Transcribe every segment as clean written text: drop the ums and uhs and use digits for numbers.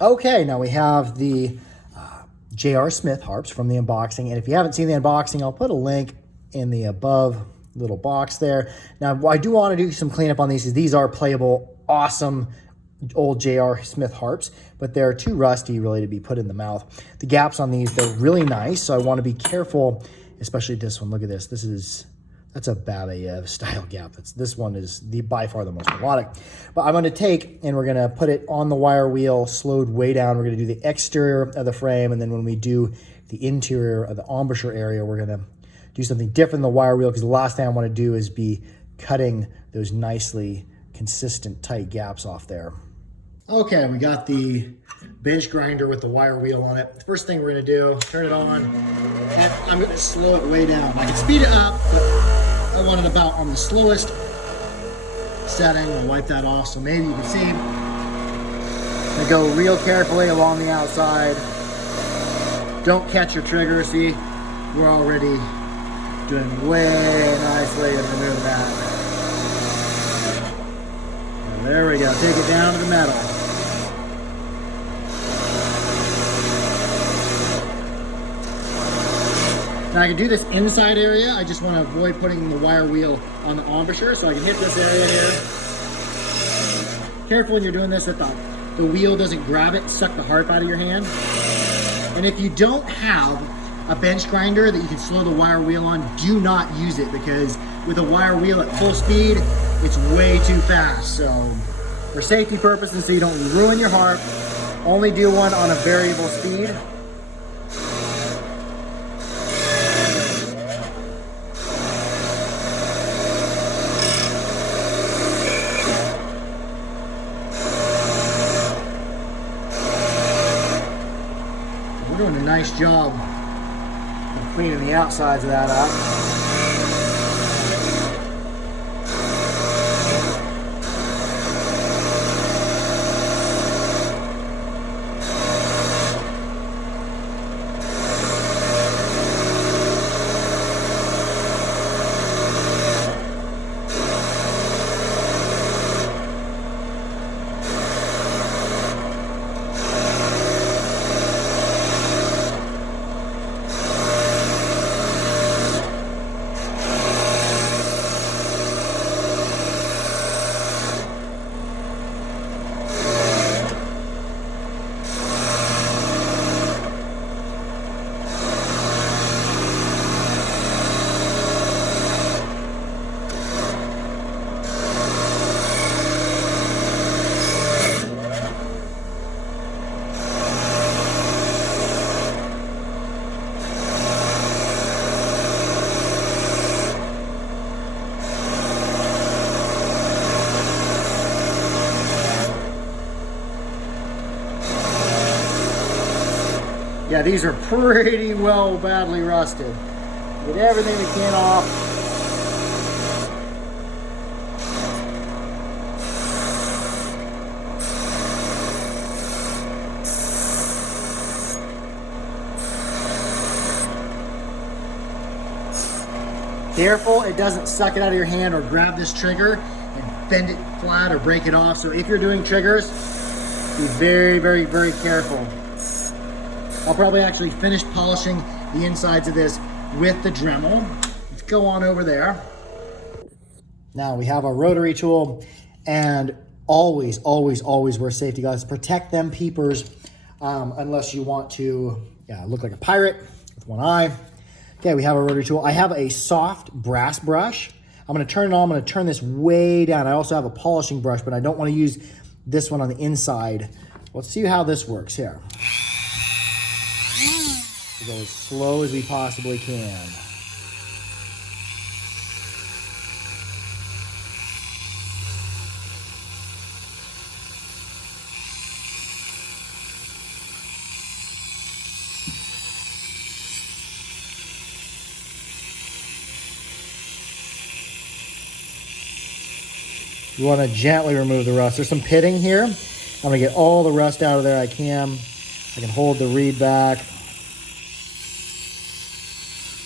Okay, now we have the J.R. Smith harps from the unboxing. And if you haven't seen the unboxing, I'll put a link in the above little box there. Now, I do want to do some cleanup on these, because these are playable, awesome old J.R. Smith harps, but they're too rusty really to be put in the mouth. The gaps on these, they're really nice, so I want to be careful, especially this one. Look at this. That's a Babayev style gap. This one is by far the most melodic. But I'm going to take and we're going to put it on the wire wheel, slowed way down. We're going to do the exterior of the frame, and then when we do the interior of the embouchure area, we're going to do something different in the wire wheel, because the last thing I want to do is be cutting those nicely consistent tight gaps off there. Okay, we got the bench grinder with the wire wheel on it. The first thing we're going to do, turn it on, and I'm going to slow it way down. I can speed it up, but I want it about on the slowest setting. We'll wipe that off so maybe you can see. I go real carefully along the outside. Don't catch your trigger. See, we're already doing way nicely to remove that. And there we go. Take it down to the metal. Now I can do this inside area. I just want to avoid putting the wire wheel on the embouchure, so I can hit this area here. Careful when you're doing this that the wheel doesn't grab it and suck the harp out of your hand. And if you don't have a bench grinder that you can slow the wire wheel on, do not use it, because with a wire wheel at full speed, it's way too fast. So for safety purposes, so you don't ruin your harp, only do one on a variable speed. We're doing a nice job of cleaning the outsides of that up. Yeah, these are pretty well badly rusted. Get everything we can off. Careful it doesn't suck it out of your hand or grab this trigger and bend it flat or break it off. So if you're doing triggers, be very, very, very careful. I'll probably actually finish polishing the insides of this with the Dremel. Let's go on over there. Now we have our rotary tool, and always, always, always wear safety glasses. Protect them peepers unless you want to look like a pirate with one eye. Okay, we have a rotary tool. I have a soft brass brush. I'm gonna turn it on. I'm gonna turn this way down. I also have a polishing brush, but I don't wanna use this one on the inside. Let's see how this works here. We'll go as slow as we possibly can. You want to gently remove the rust. There's some pitting here. I'm going to get all the rust out of there I can. I can hold the reed back.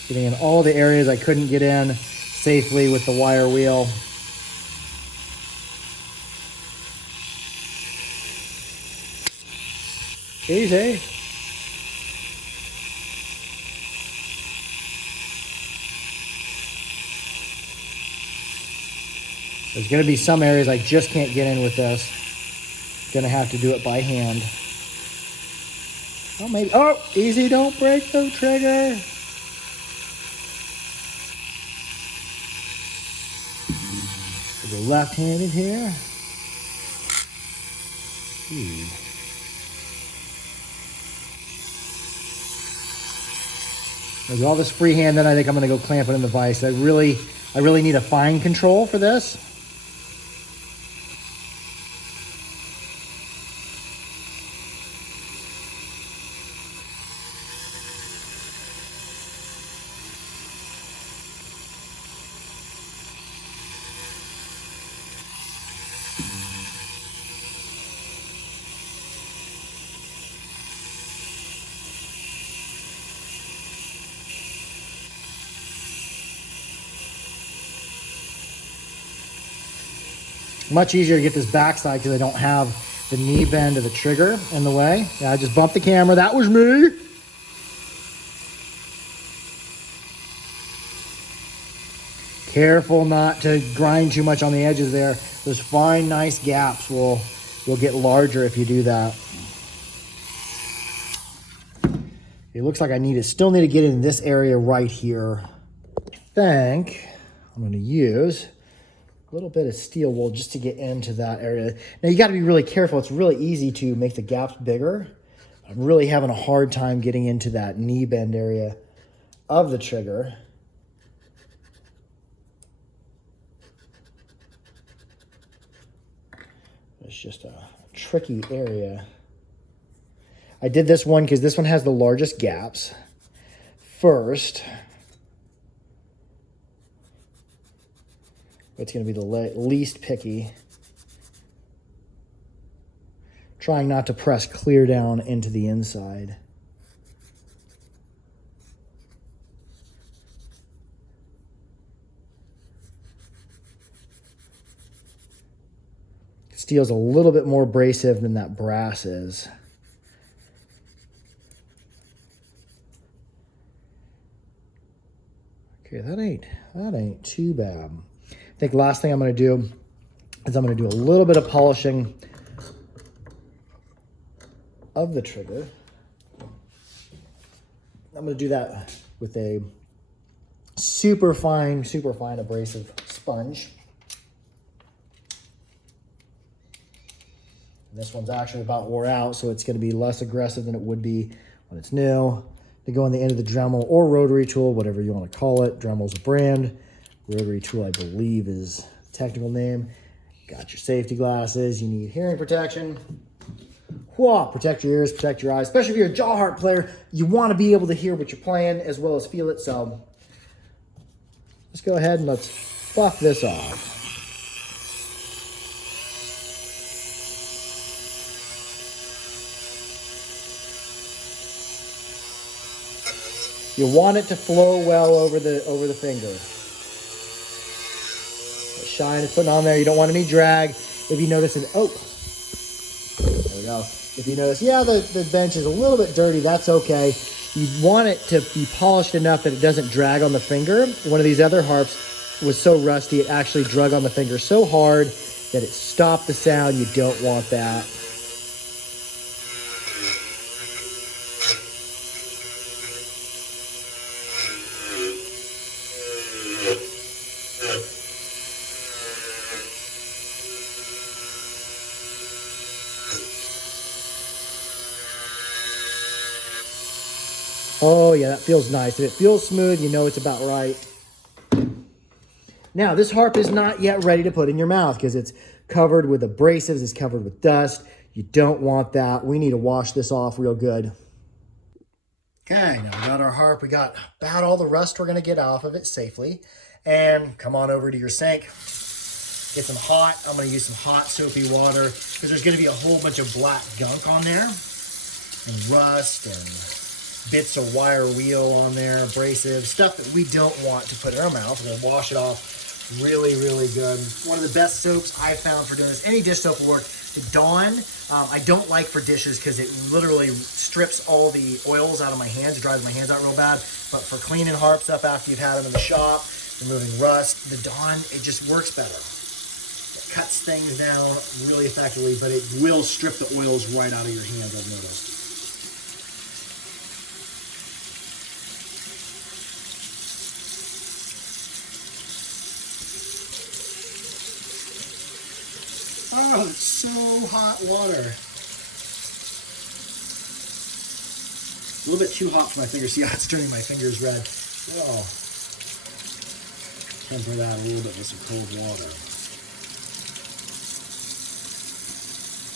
Getting in all the areas I couldn't get in safely with the wire wheel. Easy. There's going to be some areas I just can't get in with this. Going to have to do it by hand. Oh, maybe. Oh, easy. Don't break the trigger. We'll go left-handed here. With all this freehand, then I think I'm going to go clamp it in the vise. I really need a fine control for this. Much easier to get this backside because I don't have the knee bend of the trigger in the way. Yeah, I just bumped the camera. That was me. Careful not to grind too much on the edges there. Those fine, nice gaps will get larger if you do that. It looks like I still need to get in this area right here. I think I'm going to use a little bit of steel wool just to get into that area. Now you got to be really careful. It's really easy to make the gaps bigger. I'm really having a hard time getting into that knee bend area of the trigger. It's just a tricky area. I did this one because this one has the largest gaps first. It's going to be the least picky. Trying not to press clear down into the inside. Steel's a little bit more abrasive than that brass is. Okay, that ain't too bad. I think last thing I'm going to do is I'm going to do a little bit of polishing of the trigger. I'm going to do that with a super fine abrasive sponge. And this one's actually about wore out, so it's going to be less aggressive than it would be when it's new. To go on the end of the Dremel or rotary tool, whatever you want to call it. Dremel's a brand. Rotary tool, I believe, is the technical name. Got your safety glasses. You need hearing protection. Whoa, protect your ears, protect your eyes. Especially if you're a Jaw Harp player, you want to be able to hear what you're playing as well as feel it. So let's go ahead and let's buff this off. You want it to flow well over the finger. The shine is putting on there. You don't want any drag. If you notice there we go. If you notice, yeah, the bench is a little bit dirty, that's okay. You want it to be polished enough that it doesn't drag on the finger. One of these other harps was so rusty, it actually drug on the finger so hard that it stopped the sound. You don't want that. Oh yeah, that feels nice. If it feels smooth, you know it's about right. Now, this harp is not yet ready to put in your mouth because it's covered with abrasives, it's covered with dust. You don't want that. We need to wash this off real good. Okay, now we got our harp. We got about all the rust we're gonna get off of it safely. And come on over to your sink. Get some hot, I'm gonna use some hot soapy water because there's gonna be a whole bunch of black gunk on there and rust and bits of wire wheel on there, abrasive, stuff that we don't want to put in our mouth. We're gonna wash it off Really, really good. One of the best soaps I found for doing this. Any dish soap will work. The Dawn, I don't like for dishes because it literally strips all the oils out of my hands. It dries my hands out real bad. But for cleaning harps up after you've had them in the shop, removing rust, the Dawn, it just works better. It cuts things down really effectively, but it will strip the oils right out of your hands, I've noticed. Oh, it's so hot water. A little bit too hot for my fingers. See how it's turning my fingers red. Oh. Temper that a little bit with some cold water.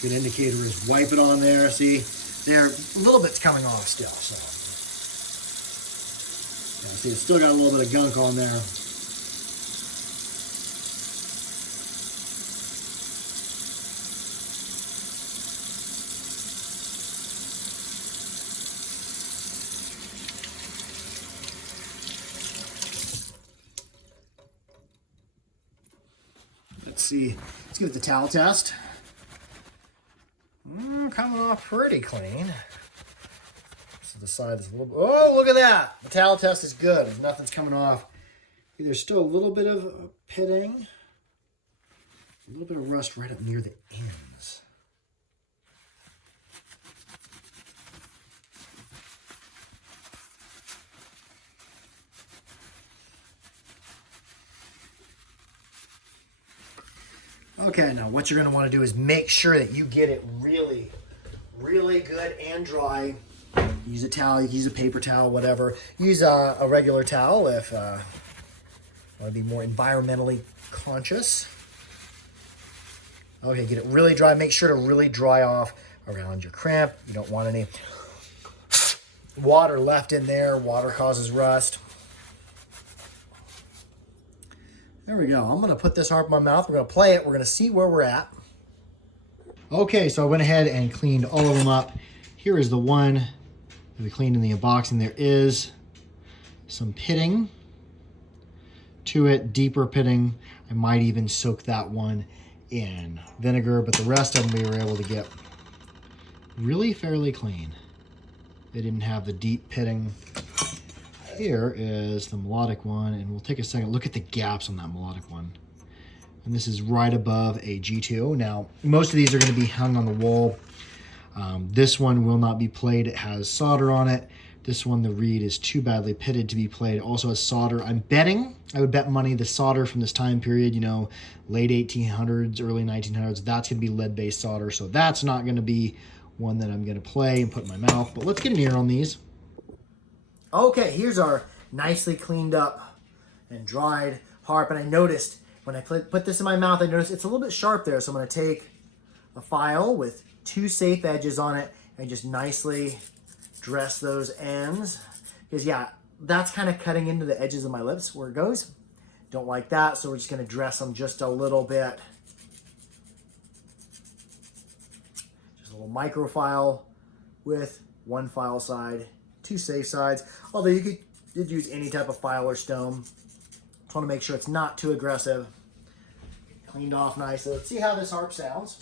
Good indicator is wipe it on there. See, there, a little bit's coming off still. So, yeah, see, it's still got a little bit of gunk on there. Let's see. Let's give it the towel test. Coming off pretty clean. So the side is a little. Oh, look at that! The towel test is good. There's nothing's coming off. There's still a little bit of pitting, a little bit of rust right up near the ends. Okay, now what you're going to want to do is make sure that you get it really, really good and dry. Use a towel, you can use a paper towel, whatever. Use a regular towel if you want to be more environmentally conscious. Okay, get it really dry. Make sure to really dry off around your crimp. You don't want any water left in there. Water causes rust. There we go. I'm going to put this harp in my mouth. We're going to play it. We're going to see where we're at. Okay, so I went ahead and cleaned all of them up. Here is the one that we cleaned in the unboxing. There is some pitting to it, deeper pitting. I might even soak that one in vinegar, but the rest of them we were able to get really fairly clean. They didn't have the deep pitting. Here is the melodic one, and we'll take a second look at the gaps on that melodic one. And this is right above a G2. Now, most of these are going to be hung on the wall. This one will not be played. It has solder on it. This one, the reed is too badly pitted to be played. It also has solder. I'm betting, I would bet money, the solder from this time period, you know, late 1800s, early 1900s, that's going to be lead-based solder. So that's not going to be one that I'm going to play and put in my mouth. But let's get an ear on these. Okay, here's our nicely cleaned up and dried harp. And I noticed when I put this in my mouth, I noticed it's a little bit sharp there. So I'm going to take a file with 2 safe edges on it and just nicely dress those ends. Because yeah, that's kind of cutting into the edges of my lips where it goes. Don't like that, so we're just going to dress them just a little bit. Just a little micro file with 1 file side, 2 safe sides. Although you could use any type of file or stone. Just want to make sure it's not too aggressive. Cleaned off nicely. Let's see how this harp sounds.